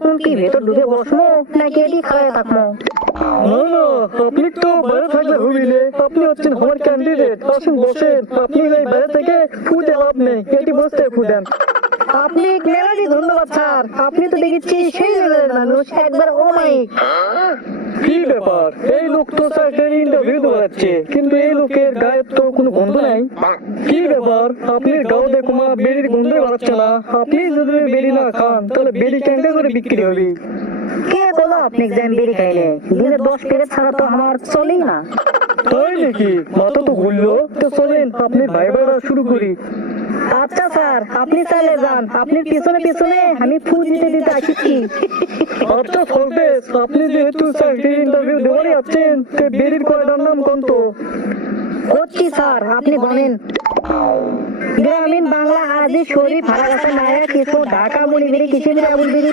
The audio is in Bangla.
তখন কি ভেতর ঢুকে বসবো নাকি এটি খাওয়া থাকবো? না না, আপনি তো বাইরে থাকলে হইলে, আপনি হচ্ছেন আমার ক্যান্ডিডেট। আসুন বসেন, আপনি এই বাইরে থেকে ফুটে লাভ নেই, এটি বসতে ফুটেন। আপনি মেলাজি ধন্যবাদ স্যার, আপনি তো দেখেছি সেই লেভেলের মানুষ, একবার অমায়িক। কি ব্যাপার, এই লোক তো স্যার ইন্টারভিউ দেওয়াচ্ছে, কিন্তু এই লোকের গায়ে তো কোনো গন্ধ নাই। কি ব্যাপার, আপনি গাও দেখো মা বেরির গন্ধ বাড়াচ্ছে না। আপনি যদি বেরি না খান তাহলে বেরি ক্যাঙ্গা করে বিক্রি হবে। কে বলো আপনি এক্সাম বেরি খাইলে? দিনে 10 প্লেট ছাড়া তো আমার চলেই না। তাই নাকি? মাথা তো ঘুরলো। তো চলেন আপনি ভাইবা শুরু করি। আচ্ছা স্যার, আপনি চাইলে যান, আপনি পিছনে পিছনে আমি ফু দিতে দিতে আসছি। আচ্ছা সল্টেস, আপনি যেহেতু চাকরি ইন্টারভিউ দেওয়ারই আছেন, তো বেরির কয়টার নাম কোন তো? করছি স্যার, আপনি বলেন। গ্রামীণ বাংলা, আজি শরীফ, হারাগাছা, নায়া, কিছু, ঢাকা, মণিবিরি, কিশোরী, আবুলবিরি।